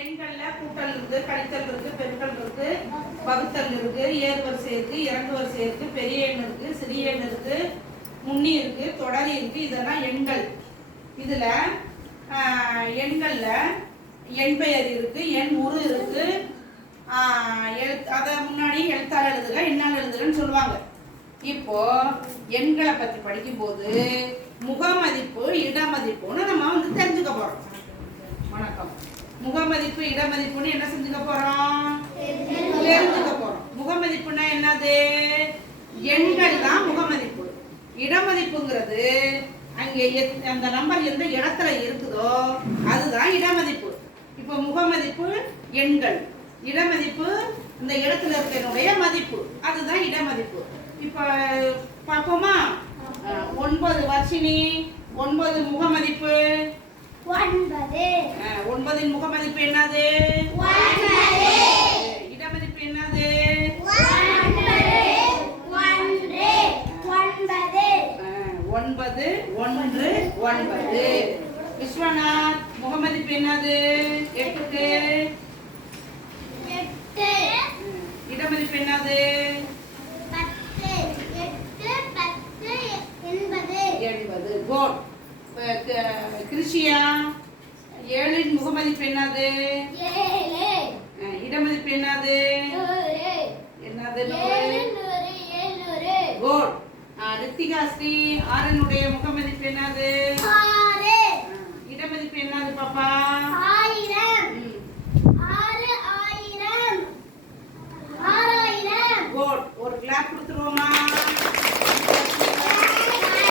எண்கள்ல கூட்டல் இருக்கு, கழித்தல் இருக்கு, பெருக்கல் இருக்கு, வகுத்தல் இருக்கு, ஏறுவரிசை இருக்கு, இறங்கு வரிசை இருக்கு, பெரிய எண் இருக்கு, சிறிய எண் இருக்கு, முன்னி இருக்கு, தொடரி இருக்கு. இதெல்லாம் எண்கள். இதுல எண்கள்ல எண் பெயர் இருக்கு, எண் உரு இருக்கு. அதை முன்னாடி எழுத்தால் எழுதுக, எண்ணால் எழுதுகன்னு சொல்லுவாங்க. இப்போ எண்களை பத்தி படிக்கும் போது முகமதிப்பு இடமதிப்புன்னு நம்ம தெரிஞ்சுக்க போறோம். வணக்கம். முகமதிப்பு இடமதிப்புன்னு என்ன செஞ்சுக்க போறோம்? தெரிஞ்சுக்க போறோம். முகமதிப்புன்னா என்னது? எண்கள் தான் முகமதிப்பு. இடமதிப்புங்கிறது அங்கே அந்த நம்பர் எந்த இடத்துல இருக்குதோ அதுதான் இடமதிப்பு. இப்போ முகமதிப்பு எண்கள், இடமதிப்பு இந்த இடத்துல இருக்கிற மதிப்பு, அதுதான் இடமதிப்பு. இப்ப பாப்போமா? 9 வர்ஷினி, 9 முகமதிப்பு 9 இன் முகமதிப்பு என்னது? இடமதிப்பு என்னது? 9 1 9. விஸ்வநாத் முகமதிப்பு என்னது? 8. இடமதிப்பு என்னது? 80. கோட். கிருஷியா 7 இன் முகமதிப்பு என்னது? இடமதிப்பு என்னது? என்னது? கோட். ரித்திகா ஸ்ரீ 6 இனுடைய முகமதிப்பு